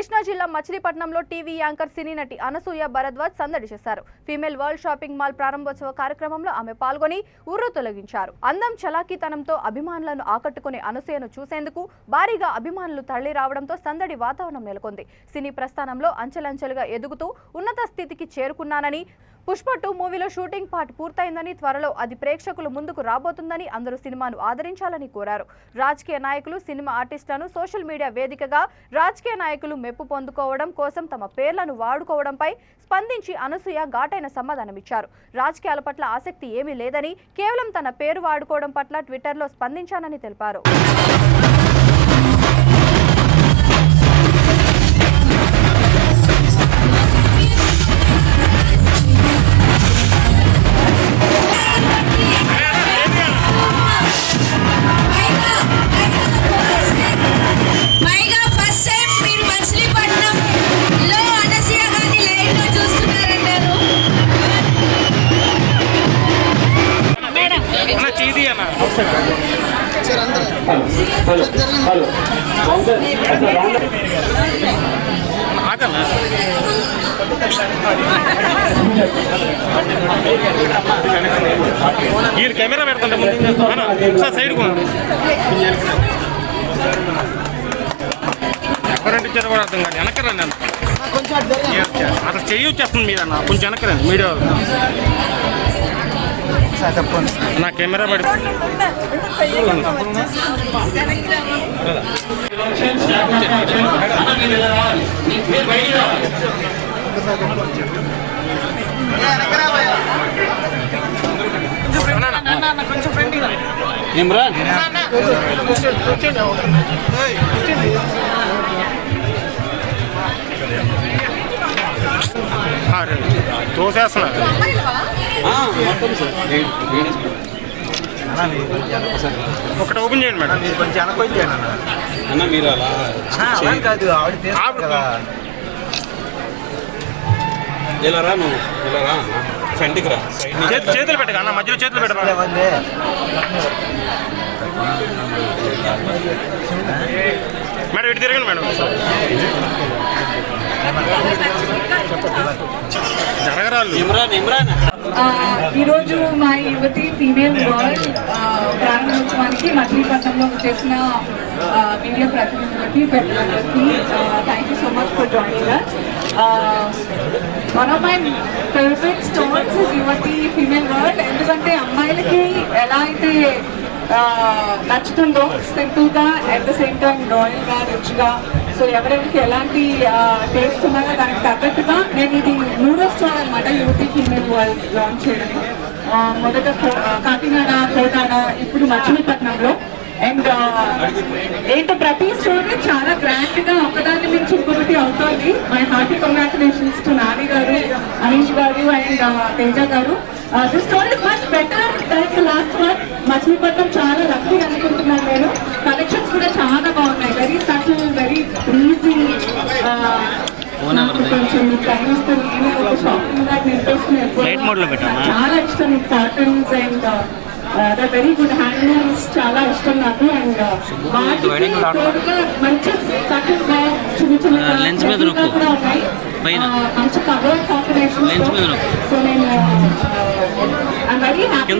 కృష్ణా జిల్లా మచిలీపట్నంలో TV anchor సినీ నటి అనసూయ భరద్వాజ్ సందడి చేశారు. ఫీమేల్ వరల్డ్ షాపింగ్ మాల్ ప్రారంభోత్సవ కార్యక్రమంలో ఆమె పాల్గొని ఉర్రు తొలగించారు. అందం చలాకీతనంతో అభిమానులను ఆకట్టుకునే అనసూయను చూసేందుకు భారీగా అభిమానులు తరలి రావడంతో సందడి వాతావరణం నెలకొంది. సినీ ప్రస్థానంలో అంచెలంచెలుగా ఎదుగుతూ ఉన్నత స్థితికి చేరుకున్నానని, పుష్ప 2 మూవీలో షూటింగ్ పార్ట్ పూర్తయిందని, త్వరలో అది ప్రేక్షకుల ముందుకు రాబోతుందని, అందరూ సినిమాను ఆదరించాలని కోరారు. రాజకీయ నాయకులు, సినిమా ఆర్టిస్టులను సోషల్ మీడియా వేదికగా రాజకీయ నాయకులు మెప్పు పొందుకోవడం కోసం తమ పేర్లను వాడుకోవడంపై స్పందించి అనసూయ ఘాటైన సమాధానమిచ్చారు. రాజకీయాల పట్ల ఆసక్తి ఏమీ లేదని, కేవలం తన పేరు వాడుకోవడం పట్ల ట్విట్టర్లో స్పందించానని తెలిపారు. కెమెరా పెడుతుంటే సైడ్ ఎవరంటే ఇచ్చారు కూడా అర్థం కాదు. వెనకరండి అన్న, అసలు చేయొచ్చేస్తుంది మీరు అన్న, కొంచెం వెనకరండి మీడియా నా కెమెరా పెడి ఇమ్రాన్ తోసేస్తున్నారు. ఒకటి ఓపెన్ చేయండి మేడం. కొంచెం అనుకోండి అన్న, మీరు అలా కాదు, ఇలా రా, నువ్వు ఇలా రా, ఫ్రంట్కి రా, చేతులు పెట్టక అన్న, మధ్యలో చేతులు పెట్ట మేడం. ఇటు తిరగండి మేడం. జరగరాలు ఇమ్రాన్ ఈరోజు మా యువతి ఫీమేల్ వరల్డ్ ప్రారంభోత్సవానికి మచిలీపట్నంలో చేసిన మీడియా ప్రతినిధులకి పెద్దలకి thank you so much for joining us. One of my favourite stones is యువతి ఫీమేల్ వరల్డ్. ఎందుకంటే అమ్మాయిలకి ఎలా అయితే నచ్చుతుందో సింపుల్గా, అట్ ద సేమ్ టైం రాయల్గా, రిచ్గా, సో ఎవరెవరికి ఎలాంటి టేస్ట్ ఉన్నాయో దానికి తగ్గట్టుగా నేను ఇది 3వ స్టోర్ అనమాట యువతి ఫీమేల్ వరల్డ్ లాంచ్ చేయడం. మొదట కాకినాడ, కోటాడ, ఇప్పుడు మచిలీపట్నంలో. అండ్ ఏంటో ప్రతి స్టోరీ చాలా గ్రాండ్గా ఒకదాని నుంచి ఇంకొకటి అవుతుంది. My hearty congratulations to Nani గారు, అనీష్ గారు అండ్ తేజ గారు. This story is much better than the last one. Machilipatnam చాలా లక్కీ అనుకుంటున్నాను నేను. కలెక్షన్స్ కూడా చాలా బాగున్నాయి, వెరీ సటిల్, వెరీ ఈజీ. కొంచెం టైం ఇస్తే నేను ఒక షాపింగ్ బ్యాగ్ నింపేసుకుని చాలా ఇష్టం. Cottons and very good handlooms చాలా ఇష్టం నాకు. అండ్ వాటికి తోడుగా మంచి సటిల్ బ్యాగ్, చిన్న చిన్న కూడా ఉన్నాయి, మంచి కలర్ కాంబినేషన్. సో నేను ఐఎమ్ వెరీ హ్యాపీ.